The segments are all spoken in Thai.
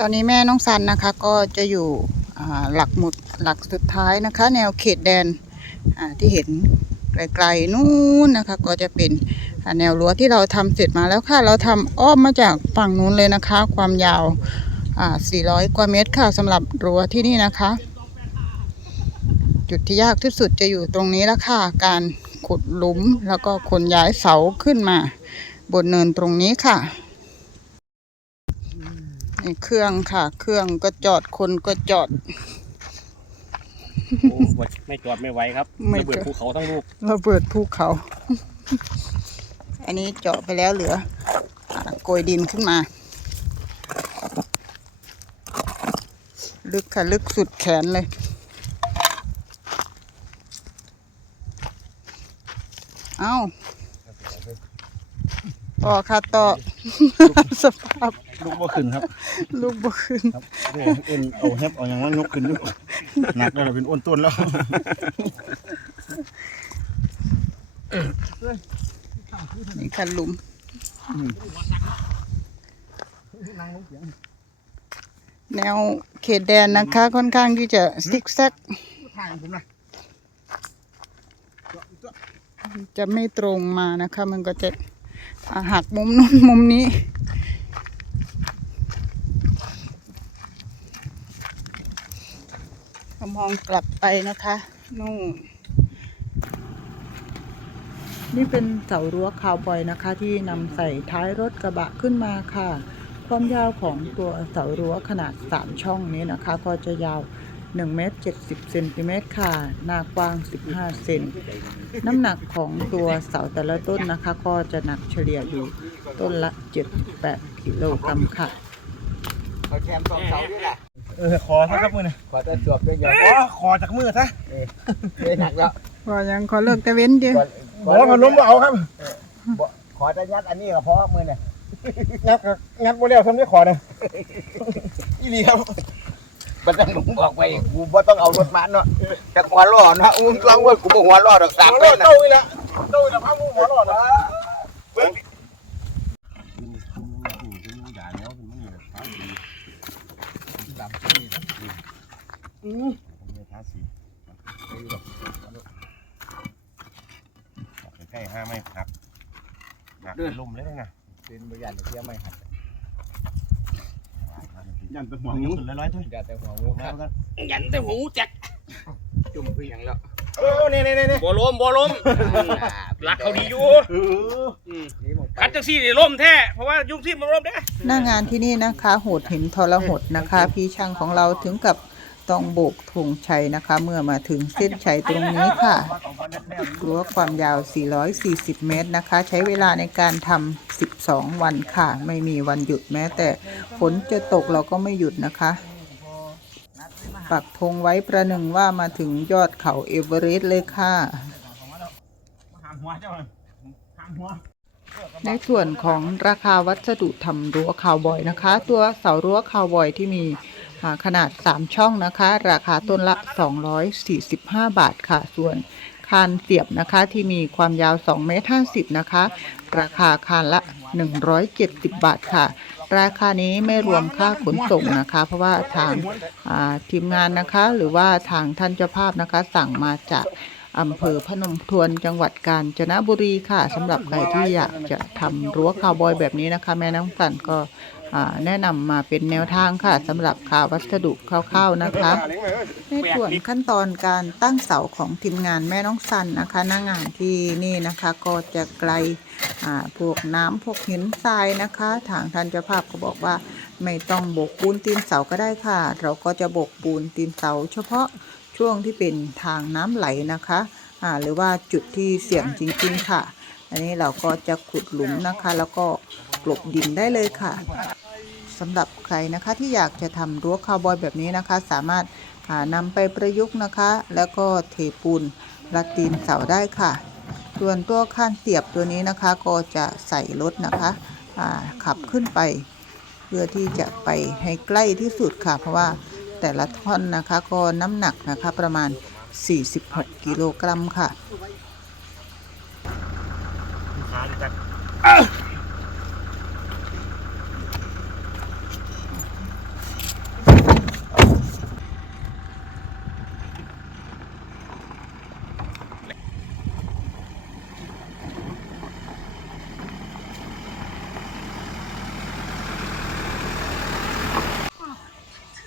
ตอนนี้แม่น้องซันนะคะก็จะอยู่หลักหมุดหลักสุดท้ายนะคะ แนวเขตแดนที่เห็นไกลๆนู้นนะคะ ก็จะเป็นแนวรั้วที่เราทำเสร็จมาแล้วค่ะ เราทำอ้อมมาจากฝั่งนู้นเลยนะคะ ความยาว 400 กว่าเมตรค่ะสำหรับรั้วที่นี่นะคะ จุดที่ยากที่สุดจะอยู่ตรงนี้ล้วค่ะ การขุดหลุมแล้วก็ขนย้ายเสาขึ้นมา บนเนินตรงนี้ค่ะ เครื่องค่ะ เครื่องก็จอดคนก็จอด โอ้ไม่จอดไม่ไหวครับไม่ระเบิดจอดภูเขาทั้งลูกระเบิดภูเขา อันนี้เจาะไปแล้วเหลืออ่าโกยดินขึ้นมา ลึกค่ะ ลึกสุดแขนเลย เอาต่อค่ะต่อ สภาพ ลูกบ่ขึ้นครับลูกบ่ขึ้นครับเอ็นเอาแฮปเอาอย่างนั้นยกขึ้นอยู่หนักแล้วล่ะเป็นอ้วนต้นแล้วนี่ค่ะหลุมแนวเขตแดนนะคะ ค่อนข้างที่จะซิกแซกทางผมนะจะไม่ตรงมานะคะ มันก็จะอ่าหักมุมนู้นมุมนี้ มองกลับไปนะคะ นู่นนี่เป็นเสารั้วคาวบอยนะคะ ที่นำใส่ท้ายรถกระบะขึ้นมาค่ะ ความยาวของตัวเสารั้วขนาด 3 ช่องนี้นะคะ ก็จะยาว1เมตร70เซนติเมตรค่ะ หน้ากว้าง 15 เซน น้ำหนักของตัวเสาแต่ละต้นนะคะ ก็จะหนักเฉลี่ยอยู่ต้นละ 7-8กิโลกรัมค่ะขอแคมสองเสาด้วยล่ะ เออคอซะครับมือนี่ขอจะจวบด้วยยอดอ๋อคอจากมือซะเลยหนักแล้วก็ยังขอเลิกแต่เว้นดิก่อนบอกว่าพันล้มบ่เอาครับขอจะยัดอันนี้ก็เพราะมือเนี่ยงัดก็งัดบ่แล้วทำได้ขอนะอีหลีครับบัดนั้นผมบอกไปกูบ่ต้องเอารถมาเนาะแต่หัวล้อเนาะอุ้มกลางว่ากูบ่หัวล้อดอกสามหัวเป็รอนดนะเต้าอีละเต้าอีละพัง มือหัวรอดนะใกล้ห้าไม่ครับหนักลุ่มเลยนะเป็นบริยานเที่ยวไม่หัดยันเป็นหัวนิ้วขึ้นร้อยๆถ้วยอย่าแต่หัวงูแล้วก็ยันแต่หูแจ็คจุ่มคืออย่างแล้วเออนี่นี่นี่บ่ล้มบ่ล้มรักเขาดีอยู่เออนี่มองคัดจังซี่นี่ล้มแท้ เพราะว่ายุ่งที่มันล้มเด้หน้างานที่นี่นะคะโหดเห็นทรหดนะคะ พี่ช่างของเราถึงกับ ต้องโบกธงชัยนะคะ เมื่อมาถึงเส้นชัยตรงนี้ค่ะรั้วความยาว 440 เมตรนะคะ ใช้เวลาในการทำ 12 วันค่ะ ไม่มีวันหยุดแม้ แต่ฝนจะตกเราก็ไม่หยุดนะคะปักธงไว้ประหนึ่งว่ามาถึงยอดเขาเอเวอเรสต์เลยค่ะ ในส่วนของราคาวัสดุทำรั้วคาวบอยนะคะ ตัวเสารั้วคาวบอยที่มี อ่าขนาด 3 ช่องนะคะ ราคาต้นละ 245 บาทค่ะ ส่วนคานเสียบนะคะที่มีความยาว2เมตร50นะคะ ราคาคานละ 170 บาทค่ะ ราคานี้ไม่รวมค่าขนส่งนะคะ เพราะว่าทางาทีมงานนะคะ หรือว่าทางท่านเจ้าภาพนะคะ สั่งมาจากอำเภอพนมทวนจังหวัดกาญจนบุรีค่ะสำหรับใครที่อยากจะทำรั้วคาวบอยแบบนี้นะคะ แม่น้องสันก็ แนะนำมาเป็นแนวทางค่ะสำหรับค่าววัสดุคร่าวๆนะคะ ในส่วนขั้นตอนการตั้งเสาของทีมงานแม่น้องสันนะคะหน้างานที่นี่นะคะก็จะไกลพวกน้ำพวกหินทรายนะคะ ทางท่านเจ้าภาพก็บอกว่าไม่ต้องโบกปูนตีนเสาก็ได้ค่ะ เราก็จะโบกปูนตีนเสา เฉพาะช่วงที่เป็นทางน้ำไหลนะคะหรือว่าจุดที่เสี่ยงจริง ๆ ค่ะ อันนี้เราก็จะขุดหลุมนะคะ แล้วก็ กลบดินได้เลยค่ะสำหรับใครนะคะที่อยากจะทำรั้วคาวบอยแบบนี้นะคะ สามารถานำไปประยุกต์นะคะ แล้วก็เทปูนละตีนเสาได้ค่ะ ส่วนตัวข้านเสียบตัวนี้นะคะ ก็จะใส่รถนะคะขับขึ้นไป เพื่อที่จะไปให้ใกล้ที่สุดค่ะ เพราะว่าแต่ละท่อนนะคะก็น้ำหนักนะคะประมาณ 46 กิโลกรัมค่ะ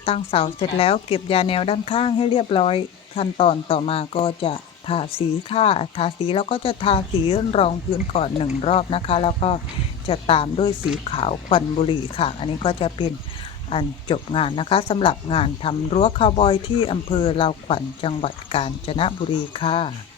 ตั้งเสาเสร็จแล้วเก็บยาแนวด้านข้างให้เรียบร้อย ขั้นตอนต่อมาก็จะทาสีค่ะทาสีแล้วก็จะทาสีรองพื้นก่อนหนึ่งรอบนะคะ แล้วก็จะตามด้วยสีขาวควันบุหรี่ค่ะ อันนี้ก็จะเป็นอันจบงานนะคะสำหรับงานทำรั้วคาวบอยที่อำเภอลาวขวัญจังหวัดกาญจนบุรีค่ะ